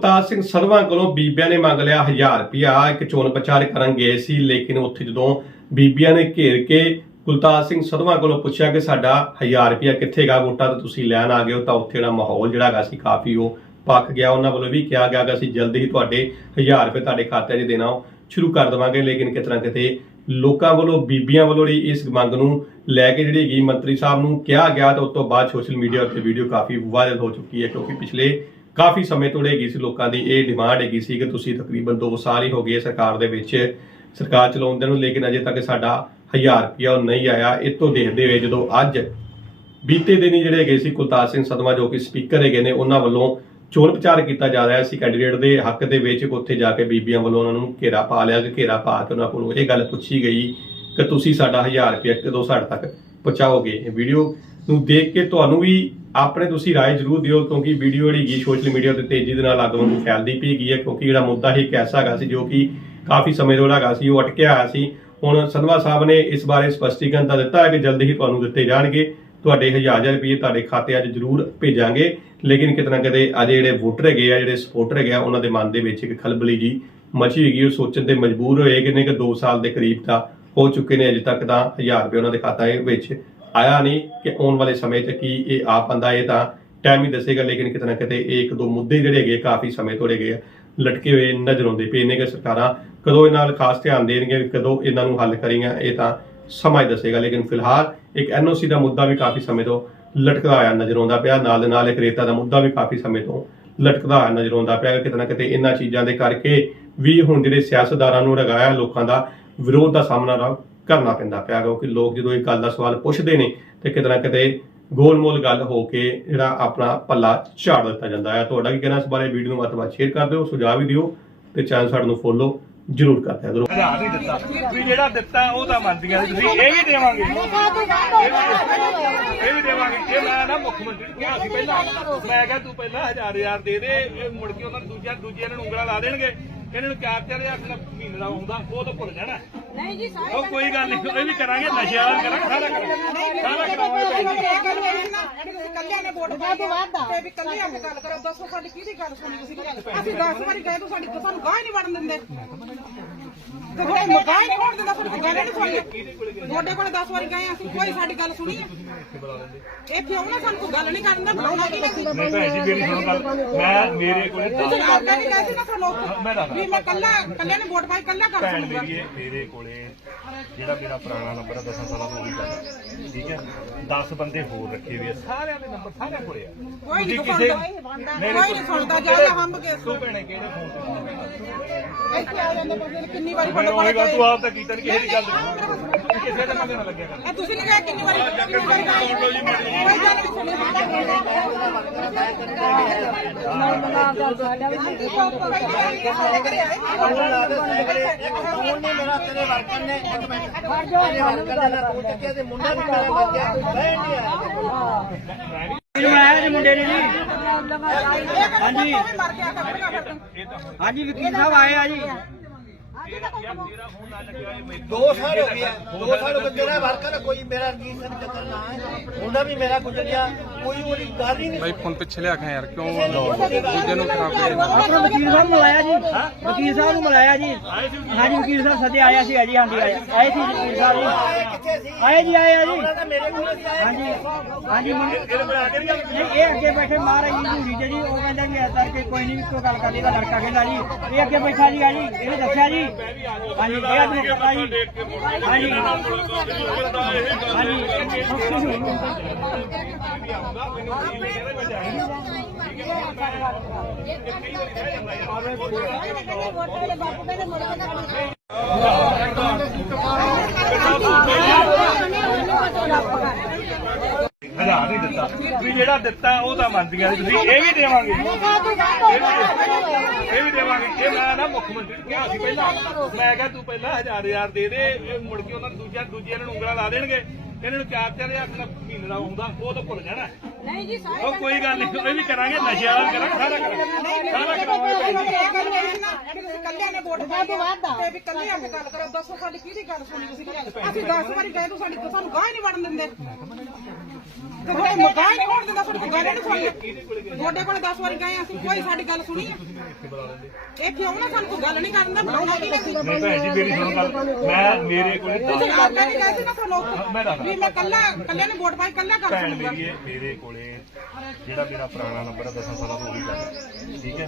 ਕੁਲਤਾਰ ਸਿੰਘ ਸਦਵਾ ਕੋਲੋਂ ਬੀਬੀਆਂ ਨੇ ਮੰਗ ਲਿਆ 1000 ਰੁਪਇਆ। ਇੱਕ ਚੋਣ ਪ੍ਰਚਾਰ ਕਰਨ ਗਏ ਸੀ, ਲੇਕਿਨ ਉੱਥੇ ਜਦੋਂ ਬੀਬੀਆਂ ਨੇ ਘੇਰ ਕੇ ਕੁਲਤਾਰ ਸਿੰਘ ਸਦਵਾ ਕੋਲੋਂ ਪੁੱਛਿਆ ਕਿ ਸਾਡਾ 1000 ਰੁਪਇਆ ਕਿੱਥੇ ਗਾ ਵੋਟਾਂ ਤਾਂ ਤੁਸੀਂ ਲੈਣ ਆ ਗਏ ਹੋ, ਤਾਂ ਉੱਥੇ ਜਿਹੜਾ ਮਾਹੌਲ ਜਿਹੜਾ ਹੈਗਾ ਸੀ ਕਾਫੀ ਉਹ ਪੱਕ ਗਿਆ। ਉਹਨਾਂ ਵੱਲੋਂ ਵੀ ਕਿਹਾ ਗਿਆ ਕਿ ਅਸੀਂ ਜਲਦੀ ਹੀ ਤੁਹਾਡੇ 1000 ਰੁਪਏ ਤੁਹਾਡੇ ਖਾਤੇ 'ਚ ਦੇਣਾ ਉਹ ਸ਼ੁਰੂ ਕਰ ਦੇਵਾਂਗੇ, ਲੇਕਿਨ ਕਿਤੇ ਨਾ ਕਿਤੇ ਲੋਕਾਂ ਵੱਲੋਂ, ਬੀਬੀਆਂ ਵੱਲੋਂ ਜਿਹੜੀ ਇਸ ਮੰਗ ਨੂੰ ਲੈ ਕੇ ਜਿਹੜੀ ਹੈਗੀ ਮੰਤਰੀ ਸਾਹਿਬ ਨੂੰ ਕਿਹਾ ਗਿਆ, ਤਾਂ ਉਸ ਤੋਂ ਬਾਅਦ ਸੋਸ਼ਲ ਮੀਡੀਆ ਉੱਤੇ ਵੀਡੀਓ ਕਾਫੀ ਵਾਇਰਲ ਹੋ ਚੁੱਕੀ ਹੈ, ਕਿਉਂਕਿ ਪਿਛਲੇ ਕਾਫੀ ਸਮੇਂ ਤੋਂ ਹੈਗੀ ਸੀ ਲੋਕਾਂ ਦੀ ਇਹ ਡਿਮਾਂਡ ਹੈਗੀ ਸੀ ਕਿ ਤੁਸੀਂ ਤਕਰੀਬਨ 2 ਸਾਲ ਹੀ ਹੋ ਗਏ ਸਰਕਾਰ ਦੇ ਵਿੱਚ ਸਰਕਾਰ ਚਲਾਉਂਦੇ ਨੂੰ, ਲੇਕਿਨ ਅਜੇ ਤੱਕ ਸਾਡਾ 1000 ਰੁਪਇਆ ਉਹ ਨਹੀਂ ਆਇਆ। ਇਹ ਤੋਂ ਦੇਖਦੇ ਹੋਏ ਜਦੋਂ ਅੱਜ ਬੀਤੇ ਦਿਨ ਹੀ ਜਿਹੜੇ ਹੈਗੇ ਸੀ ਕੁਲਤਾਰ ਸਿੰਘ ਸਦਮਾ, ਜੋ ਕਿ ਸਪੀਕਰ ਹੈਗੇ ਨੇ, ਉਹਨਾਂ ਵੱਲੋਂ ਚੋਣ ਪ੍ਰਚਾਰ ਕੀਤਾ ਜਾ ਰਿਹਾ ਸੀ ਕੈਂਡੀਡੇਟ ਦੇ ਹੱਕ ਦੇ ਵਿੱਚ ਉੱਥੇ ਜਾ ਕੇ ਬੀਬੀਆਂ ਵੱਲੋਂ ਉਹਨਾਂ ਨੂੰ ਘੇਰਾ ਪਾ ਲਿਆ, ਕਿ ਘੇਰਾ ਪਾ ਕੇ ਉਹਨਾਂ ਕੋਲੋਂ ਇਹ ਗੱਲ ਪੁੱਛੀ ਗਈ ਕਿ ਤੁਸੀਂ ਸਾਡਾ 1000 ਰੁਪਇਆ ਕਦੋਂ ਸਾਡੇ ਤੱਕ ਪਹੁੰਚਾਓਗੇ। ਇਹ ਵੀਡੀਓ ਨੂੰ ਦੇਖ ਕੇ ਤੁਹਾਨੂੰ ਵੀ ਆਪਣੇ ਤੁਸੀਂ رائے ਜ਼ਰੂਰ ਦਿਓ ਕਿਉਂਕਿ ਵੀਡੀਓ ਜਿਹੜੀ ਗਈ ਸੋਸ਼ਲ ਮੀਡੀਆ ਤੇ ਤੇਜ਼ੀ ਦੇ ਨਾਲ ਅੱਗ ਨੂੰ ਫੈਲਦੀ ਪਈ ਗਈ ਹੈ ਕਿਉਂਕਿ ਜਿਹੜਾ ਮੁੱਦਾ ਹੀ ਇੱਕ ਐਸਾ ਹੈਗਾ ਸੀ ਜੋ ਕਿ ਕਾਫੀ ਸਮੇਂ ਤੋਂ ਹੈਗਾ ਸੀ ਉਹ ਅਟਕਿਆ ਹੋਇਆ ਸੀ ਹੁਣ ਸੰਧਵਾ ਸਾਹਿਬ ਨੇ ਇਸ ਬਾਰੇ ਸਪਸ਼ਟੀਕਰਨ ਤਾਂ ਦਿੱਤਾ ਹੈ ਕਿ ਜਲਦੀ ਹੀ ਤੁਹਾਨੂੰ ਦਿੱਤੇ ਜਾਣਗੇ ਤੁਹਾਡੇ 1000 ਰੁਪਏ ਤੁਹਾਡੇ ਖਾਤਿਆਂ 'ਚ ਜ਼ਰੂਰ ਭੇਜਾਂਗੇ ਲੇਕਿਨ ਕਿਤੇ ਨਾ ਕਿਤੇ ਅਜੇ ਜਿਹੜੇ ਵੋਟਰ ਹੈਗੇ ਆ ਜਿਹੜੇ ਸਪੋਰਟਰ ਹੈਗੇ ਆ ਉਹਨਾਂ ਦੇ ਮਨ ਦੇ ਵਿੱਚ ਇੱਕ ਖਲਬਲੀ ਜੀ ਮਚੀ ਹੋਈ ਉਹ ਸੋਚਣ ਤੇ ਮਜਬੂਰ ਹੋਏ ਕਿ ਨੇ ਕਿ 2 ਸਾਲ ਦੇ ਕਰੀਬ ਤਾਂ ਹੋ ਚੁੱਕੇ ਨੇ ਅਜੇ ਤੱਕ ਤਾਂ 1000 ਰੁਪਏ ਉਹਨਾਂ ਦੇ ਖਾਤੇ ਵਿੱਚ ਆਇਆ ਨਹੀਂ ਕਿ ਆਉਣ ਵਾਲੇ ਸਮੇਂ 'ਚ ਕੀ ਇਹ ਆ ਪੰਦਾ ਇਹ ਤਾਂ ਟਾਈਮ ਹੀ ਦੱਸੇਗਾ, ਲੇਕਿਨ ਕਿਤੇ ਨਾ ਕਿਤੇ ਇਹ ਇੱਕ ਦੋ ਮੁੱਦੇ ਜਿਹੜੇ ਹੈਗੇ ਕਾਫੀ ਸਮੇਂ ਤੋਂ ਹੈਗੇ ਆ, ਲਟਕੇ ਹੋਏ ਨਜ਼ਰ ਆਉਂਦੇ ਪਏ ਨੇ ਕਿ ਸਰਕਾਰਾਂ। ਕਦੋਂ ਇਹਨਾਂ ਨਾਲ ਖਾਸ ਧਿਆਨ ਦੇਣਗੀਆਂ ਕਦੋਂ ਇਹਨਾਂ ਨੂੰ ਹੱਲ ਕਰੀਆਂ ਇਹ ਤਾਂ ਸਮਾਂ ਹੀ ਦੱਸੇਗਾ, ਲੇਕਿਨ ਫਿਲਹਾਲ ਇੱਕ ਐਨਓਸੀ ਦਾ ਮੁੱਦਾ ਵੀ ਕਾਫੀ ਸਮੇਂ ਤੋਂ ਲਟਕਦਾ ਆਇਆ ਨਜ਼ਰ ਆਉਂਦਾ ਪਿਆ। ਨਾਲ ਦੇ ਨਾਲ ਇੱਕ ਰੇਤਾ ਦਾ ਮੁੱਦਾ ਵੀ ਕਾਫੀ ਸਮੇਂ ਤੋਂ ਲਟਕਦਾ ਹੋਇਆ ਨਜ਼ਰ ਆਉਂਦਾ ਪਿਆ ਕਿਤੇ ਨਾ ਕਿਤੇ ਇਹਨਾਂ ਚੀਜ਼ਾਂ ਦੇ ਕਰਕੇ ਵੀ ਹੁਣ ਜਿਹੜੇ ਸਿਆਸਤਦਾਨਾਂ ਨੂੰ ਲਗਾਇਆ ਲੋਕਾਂ ਦਾ ਵਿਰੋਧ ਦਾ ਸਾਹਮਣਾ ਕਰਨਾ ਪੈਂਦਾ ਪਿਆ ਕਿਉਂਕਿ ਲੋਕ ਜਦੋਂ ਇਹ ਗੱਲ ਦਾ ਸਵਾਲ ਪੁੱਛਦੇ ਨੇ ਤੇ ਕਿਤੇ ਨਾ ਕਿਤੇ ਗੋਲਮੋਲ ਗੱਲ ਹੋ ਕੇ ਜਿਹੜਾ ਆਪਣਾ ਪੱਲਾ ਝਾੜ ਦਿੱਤਾ ਜਾਂਦਾ ਹੈ। ਤੁਹਾਡਾ ਕੀ ਕਹਿਣਾ ਇਸ ਬਾਰੇ ਵੀਡੀਓ ਨੂੰ ਵੱਧ ਸ਼ੇਅਰ ਕਰ ਦਿਓ ਸੁਝਾਅ ਵੀ ਦਿਓ ਤੇ ਚੈਨਲ ਸਾਡੇ ਨੂੰ ਫੋਲੋ ਜ਼ਰੂਰ ਕਰ ਦਿਆ ਕਰੋ। ਹਜ਼ਾਰ ਨਹੀਂ ਦਿੱਤਾ। ਵੀ ਜਿਹੜਾ ਦਿੱਤਾ ਉਹ ਤਾਂ ਮੰਨਦੀਆਂ ਸੀ ਤੁਸੀਂ ਇਹ ਵੀ ਦੇਵਾਂਗੇ। ਇਹ ਵੀ ਦੇਵਾਂਗੇ। ਇਹ ਮੈਂ ਨਾ ਮੁੱਖ ਮੰਤਰੀ ਨੂੰ ਕਿਹਾ ਸੀ ਪਹਿਲਾਂ। ਮੈਂ ਕਿਹਾ ਤੂੰ ਪਹਿਲਾਂ ਹਜ਼ਾਰ ਹਜ਼ਾਰ ਦੇ ਦੇ ਇਹ ਮੁੜ ਕੇ ਉਹਨਾਂ ਨੂੰ ਦੂਜਿਆਂ ਦੂਜਿਆਂ ਨੂੰ ਉਂਗਲਾਂ ਲਾ ਦੇਣਗੇ। ਇਹਨਾਂ ਨੂੰ ਚਾਰ ਚਾਰ ਹਜ਼ਾਰ ਦਾ ਮਹੀਨੇ ਦਾ ਆਉਂਦਾ ਉਹ ਤਾਂ ਭੁੱਲ ਜਾਣਾ। ਨਹੀਂ ਜੀ ਸਾਰੇ ਉਹ ਕੋਈ ਗੱਲ ਨਹੀਂ ਇਹ ਵੀ ਕਰਾਂਗੇ ਨਸ਼ੇ ਵਾਲਾ ਕਰਾਂਗੇ ਸਾਰਾ ਕਰਾਂਗੇ। ਸਾਰਾ ਕੱਲਿਆਂ ਨੇ ਵੋਟ ਪਾਈ ਤੇ ਵੀ ਕੱਲਿਆਂ ਨੇ ਗੱਲ ਕਰੋ ਦੱਸੋ ਸਾਡੀ ਕਿਹਦੀ ਗੱਲ ਸੁਣੀ ਤੁਸੀਂ ਅਸੀਂ 10 ਵਾਰੀ ਕਹੇ ਤੂੰ ਸਾਡੀ ਸਾਨੂੰ ਗਾਹ ਨਹੀਂ ਵੜਨ ਦਿੰਦੇ। ਤੇ ਹੁਣ ਮਗਾਹ ਨਹੀਂ ਵੜਨ ਦਿੰਦਾ ਸਾਡੀ ਗੱਲ ਨਹੀਂ ਸੁਣੀ ਤੁਹਾਡੇ ਕੋਲ 10 ਵਾਰੀ ਗਏ ਅਸੀਂ ਕੋਈ ਸਾਡੀ ਗੱਲ ਸੁਣੀ ਇੱਥੇ ਆਉਣਾ ਸਾਨੂੰ ਕੋਈ ਗੱਲ ਨਹੀਂ ਕਰਨ ਦਾ ਬੁਲਾਉਣਾ ਕਿ ਨਹੀਂ ਭੈਣ ਜੀ ਮੇਰੀ ਸੁਣ ਗੱਲ ਮੈਂ ਮੇਰੇ ਕੋਲੇ ਤੁਸੀਂ ਆਪ ਨਹੀਂ ਕਹੇ ਸੀ ਨਾ ਸਾਨੂੰ ਮੈਂ ਦੱਸਦਾ। ਵੀ ਮੈਂ ਕੱਲਾ ਕੱਲਿਆਂ ਨੇ ਵੋਟ ਪਾਈ ਕੱਲਾ ਕਰ ਭੈਣ ਸਕੂੰਗਾ ਮੇਰੀ ਮੇਰੇ ਕੋਲੇ ਜਿਹੜਾ ਮੇਰਾ ਪੁਰਾਣਾ ਨੰਬਰ ਹੈ 10 ਸਾਲਾਂ ਤੋਂ ਉਹੀ ਠੀਕ ਹੈ? 10 ਬੰਦੇ ਹੋਰ ਰੱਖੇ ਹੋਏ ਆ ਸਾਰਿਆਂ ਦੇ ਨੰਬਰ ਸਾਰਿਆਂ ਕੋਲੇ ਆ। ਕੋਈ ਨਹੀਂ ਸੁਣਦਾ ਕੋਈ ਨਹੀਂ ਸੁਣਦਾ ਜ਼ਿਆਦਾ ਹੰਬ ਕੇ ਤੂੰ ਭੈਣੇ ਕਿਹੜੇ ਫੋਨ ਤੇ ਸੁਣਦਾ ਇੱਥੇ ਆ ਜਾਂਦੇ ਬੰਦੇ ਕਿੰਨੀ ਵਾਰੀ ਫੋਟੋ ਗੱਲ ਤੂੰ ਆਪ ਤਾਂ ਕੀਤਾ ਨਹੀਂ ਕਿਸੇ ਦੀ ਗੱਲ। ਕਿਸੇ ਦੇ ਮਗਰ ਨਾ ਲੱਗਿਆ ਕਰ? ਤੁਸੀਂ ਨਹੀਂ ਕਿਹਾ ਕਿੰਨੀ ਵਾਰੀ ਕਿੰਨੀ ਵਾਰੀ ਗਏ ਕੋਈ ਗੱਲ ਨਹੀਂ ਸੁਣੀ ਮੇਰਾ ਤੇਰੇ ਵਰਕਰ ਨੇ ਇੱਕ ਮਿੰਟ ਤੇਰੇ ਵਰਕਰ ਨੇ ਤੂੰ ਚੱਕਿਆ ਤੇ ਮੁੰਡਾ ਵੀ ਮੇਰਾ ਬੱਚਾ ਬਹਿ ਨਹੀਂ ਆਇਆ ਆਇਆ ਜੀ ਮੁੰਡੇ ਨੇ ਜੀ ਹਾਂਜੀ। ਹਾਂਜੀ ਵਕੀਲ ਸਾਹਿਬ ਆਏ ਆ ਜੀ। ਦੋ ਸਾਲ ਹੋ ਗਏ ਆ। ਦੋ ਸਾਲ ਹੋ ਗਏ ਮੇਰਾ ਵਰਕਰ ਕੋਈ ਮੇਰਾ ਰਜੀਤ ਸਿੰਘ ਚੱਕਰ ਨਾ ਹੈ ਮੁੰਡਾ ਵੀ ਮੇਰਾ ਗੁਜ਼ਰਿਆ ਕੋਈ ਉਹਦੀ ਗੱਲ ਹੀ ਨਹੀਂ ਭਾਈ ਫੋਨ ਪਿੱਛੇ ਲਿਆ ਖਾ ਯਾਰ ਕਿਉਂ ਦੂਜੇ ਨੂੰ ਖਰਾਬ ਕਰੇ ਆਪਣਾ ਵਕੀਲ ਸਾਹਿਬ ਨੂੰ ਮਿਲਾਇਆ ਜੀ। ਵਕੀਲ ਸਾਹਿਬ ਨੂੰ ਮਿਲਾਇਆ ਜੀ। ਹਾਂਜੀ ਵਕੀਲ ਸਾਹਿਬ ਸੱਦੇ ਆਇਆ ਸੀ ਜੀ ਹਾਂਜੀ ਆਏ। ਆਏ ਸੀ ਵਕੀਲ ਸਾਹਿਬ ਜੀ। ਕਿੱਥੇ ਸੀ? ਆਏ ਜੀ ਆਏ ਆ ਜੀ। ਉਹਨਾਂ ਦਾ ਮੇਰੇ ਕੋਲ ਸੀ ਆਇਆ ਹਾਂਜੀ ਹਾਂਜੀ ਕੇ ਨਹੀਂ ਇਹ ਅੱਗੇ ਬੈਠੇ ਮਹਾਰਾਜ ਜੀ ਝੂੜੀ ਤੇ ਜੀ ਉਹ ਕਹਿੰਦਾ ਕਿ ਐਸਾ ਕਿ ਕੋਈ ਨਹੀਂ ਕੋਈ ਗੱਲ ਕਰ ਲੇਗਾ ਲੜਕਾ ਕਹਿੰਦਾ ਜੀ। ਇਹ ਅੱਗੇ ਬੈਠਾ ਜੀ ਆ ਜੀ ਇਹਨੇ ਦੱਸਿਆ ਜੀ। ਹਾਂਜੀ ਇਹ ਅੱਜ ਪਤਾ ਜੀ ਹਾਂਜੀ ਹਜ਼ਾਰ ਨਹੀਂ ਦਿੱਤਾ। ਵੀ ਜਿਹੜਾ ਦਿੱਤਾ ਉਹ ਤਾਂ ਮੰਨਦੀਆਂ ਤੁਸੀਂ ਇਹ ਵੀ ਦੇਵਾਂਗੇ। ਇਹ ਵੀ ਦੇਵਾਂਗੇ। ਇਹ ਮੈਂ ਨਾ ਮੁੱਖ ਮੰਤਰੀ ਨੂੰ ਕਿਹਾ ਸੀ ਪਹਿਲਾਂ। ਮੈਂ ਕਿਹਾ ਤੂੰ ਪਹਿਲਾਂ ਹਜ਼ਾਰ ਹਜ਼ਾਰ ਦੇ ਦੇ। ਇਹ ਮੁੜ ਕੇ ਉਹਨਾਂ ਨੂੰ ਦੂਜਿਆਂ ਦੂਜਿਆਂ ਨੂੰ ਉਂਗਲਾਂ ਲਾ ਦੇਣਗੇ। ਇਹਨਾਂ ਨੂੰ ਚਾਰ ਚਾਰ ਹਜ਼ਾਰ ਦਾ ਮਹੀਨੇ ਦਾ ਆਉਂਦਾ ਉਹ ਤਾਂ ਭੁੱਲ ਜਾਣਾ। ਨਹੀਂ ਜੀ ਸਾਰੇ ਉਹ ਕੋਈ ਗੱਲ ਨਹੀਂ। ਇਹ ਵੀ ਕਰਾਂਗੇ ਨਸ਼ੇ ਵਾਲਾ ਕਰਾਂਗੇ ਸਾਰਾ ਕਰਾਂਗੇ। ਸਾਰਾ ਕਰਾਂਗੇ। ਕੱਲਿਆਂ ਨੇ। ਵੋਟ ਪਾਈ ਤੇ ਵੀ ਕੱਲਿਆਂ ਨੇ ਗੱਲ ਕਰੋ। ਦੱਸੋ ਸਾਡੀ ਕਿਹਦੀ ਗੱਲ ਸੁਣੀ ਤੁਸੀਂ? ਅਸੀਂ 10 ਵਾਰੀ ਕਹੇ ਤੂੰ ਸਾਡੀ ਸਾਨੂੰ ਗਾਹ ਨਹੀਂ ਵੜਨ ਦਿੰਦੇ। ਤੇ ਕੋਈ ਮਕਾਨ ਨਹੀਂ ਹੋਣ ਦਿੰਦਾ ਤੁਹਾਡੀ ਗੱਲ ਨਹੀਂ ਸੁਣਨੀ ਤੁਹਾਡੇ ਕੋਲ 10 ਵਾਰੀ ਗਏ ਅਸੀਂ ਕੋਈ ਸਾਡੀ ਗੱਲ ਸੁਣੀ ਆ। ਇਹ ਕਿਉਂ ਨਾ ਸਾਨੂੰ ਕੋਈ ਗੱਲ ਨਹੀਂ ਕਰਨ ਦਾ ਬੁਲਾਉਣਾ ਕੀ ਅਸੀਂ ਨਹੀਂ ਭੈਣ ਜੀ ਮੇਰੀ ਸੁਣੋ ਗੱਲ ਮੈਂ ਮੇਰੇ ਕੋਲ ਤੁਸੀਂ ਆਪ ਨਹੀਂ ਗਏ ਸੀ ਨਾ ਤੁਹਾਨੂੰ ਮੈਂ ਦੱਸਦਾ। ਵੀ ਮੈਂ ਕੱਲਾ ਕੱਲੇ ਨੂੰ ਵੋਟ ਪਾਈ ਕੱਲਾ ਕਰ ਭੈਣ ਸਕੂੰਗਾ ਮੇਰੀ ਹੈ, ਮੇਰੇ ਕੋਲੇ ਜਿਹੜਾ ਮੇਰਾ ਪੁਰਾਣਾ ਨੰਬਰ ਹੈ 10 ਸਾਲਾਂ ਤੋਂ ਉਹੀ ਗੱਲ ਠੀਕ ਹੈ?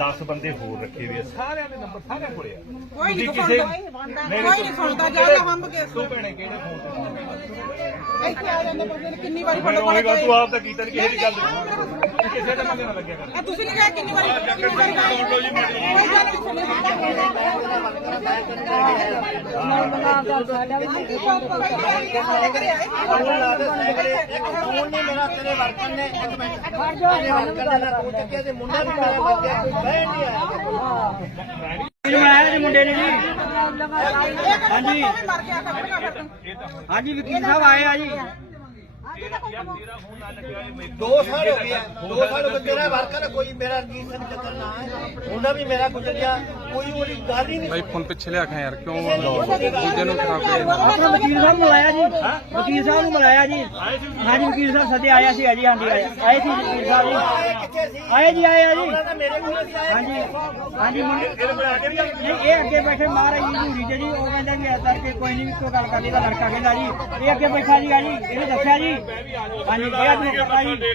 10 ਬੰਦੇ ਹੋਰ ਰੱਖੇ ਹੋਏ ਆ ਸਾਰਿਆਂ ਦੇ ਨੰਬਰ ਸਾਰਿਆਂ ਕੋਲੇ ਆ। ਕੋਈ ਨਹੀਂ ਸੁਣਦਾ। ਕੋਈ ਨਹੀਂ ਸੁਣਦਾ ਜ਼ਿਆਦਾ ਹੰਬ ਕੇ ਤੂੰ ਭੈਣੇ ਕਿਹੜੇ ਫੋਨ ਤੇ? ਇੱਥੇ ਆ ਜਾਂਦੇ ਬੰਦੇ ਕਿੰਨੀ ਵਾਰੀ ਤੁਹਾਡੇ ਕੋਲ ਤੂੰ ਆਪ ਤਾਂ ਕੀਤਾ ਨਹੀਂ ਕਿਸੇ ਦੀ ਗੱਲ ਕਿਸੇ ਦਾ ਮੰਗੇ ਨਾ ਲੱਗਿਆ ਕਰ। ਤੁਸੀਂ ਨਹੀਂ ਗਏ ਕਿੰਨੀ ਵਾਰੀ ਕਿੰਨੀ ਵਾਰੀ ਸਾਨੂੰ ਲਾ ਦੇ ਸੈਕੜੇ ਇੱਕ ਫੋਨ ਨਹੀਂ ਮੇਰਾ। ਤੇਰੇ ਵਰਕਰ ਨੇ ਇੱਕ ਮਿੰਟ ਤੇਰੇ ਵਰਕਰ ਨੇ ਤੂੰ ਚੱਕਿਆ ਤੇ ਮੁੰਡਾ ਵੀ ਮੇਰਾ ਲੱਗਿਆ ਕੋਈ ਬਹਿ ਨਹੀਂ ਆਇਆ ਜੀ ਬਣਾਇਆ ਜੀ ਮੁੰਡੇ ਨੇ ਜੀ ਹਾਂਜੀ ਹਾਂਜੀ ਵਕੀਲ ਸਾਹਿਬ ਆਏ ਆ ਜੀ। ਦੋ ਸਾਲ ਹੋ ਗਿਆ ਦੋ ਸਾਲ ਹੋ ਗਏ ਤੇਰਾ ਵਰਕਰ ਕੋਈ ਮੇਰਾ ਰਣਜੀਤ ਸਿੰਘ ਚੱਕਰ ਨਾ ਹੈ ਮੁੰਡਾ ਵੀ ਮੇਰਾ ਗੁਜ਼ਰਿਆ ਕੋਈ ਉਹਦੀ ਗੱਲ ਹੀ ਨਹੀਂ ਭਾਈ ਫੋਨ ਪਿੱਛੇ ਲਿਆ ਖਾ ਯਾਰ ਕਿਉਂ ਦੂਜੇ ਨੂੰ ਖਰਾਬ ਕਰੇ ਆਪਣਾ ਵਕੀਲ ਸਾਹਿਬ ਨੂੰ ਬੁਲਾਇਆ ਜੀ। ਵਕੀਲ ਸਾਹਿਬ ਨੂੰ ਬੁਲਾਇਆ ਜੀ। ਹਾਂਜੀ ਵਕੀਲ ਸਾਹਿਬ ਸੱਦੇ ਆਇਆ ਸੀ ਜੀ ਹਾਂਜੀ ਆਏ ਆਏ ਸੀ ਵਕੀਲ ਸਾਹਿਬ ਜੀ। ਕਿੱਥੇ ਸੀ? ਆਏ ਜੀ ਆਏ ਆ ਜੀ। ਉਹਨਾਂ ਦਾ ਮੇਰੇ ਕੋਲ ਸੀ ਆਇਆ ਹਾਂਜੀ ਹਾਂਜੀ ਮੁੰਡੇ ਇਹਦੇ ਕੋਲ ਆ ਕੇ ਨਹੀਂ ਨਹੀਂ ਇਹ ਅੱਗੇ ਬੈਠੇ ਮਹਾਰਾਜ ਜੀ ਉਹ ਕਹਿੰਦਾ ਜੀ ਐਸਾ ਕਿ ਕੋਈ ਨਹੀਂ ਕੋਈ ਗੱਲ ਕਰਨੀ ਦਾ ਲੜਕਾ ਕਹਿੰਦਾ ਜੀ। ਇਹ ਅੱਗੇ ਬੈਠਾ ਜੀ ਆ ਜੀ ਇਹਨੇ ਦੱਸਿਆ ਜੀ ਹਾਂਜੀ ਇਹ ਅੱਜ ਹਾਂਜੀ ਮੁੜ ਕੇ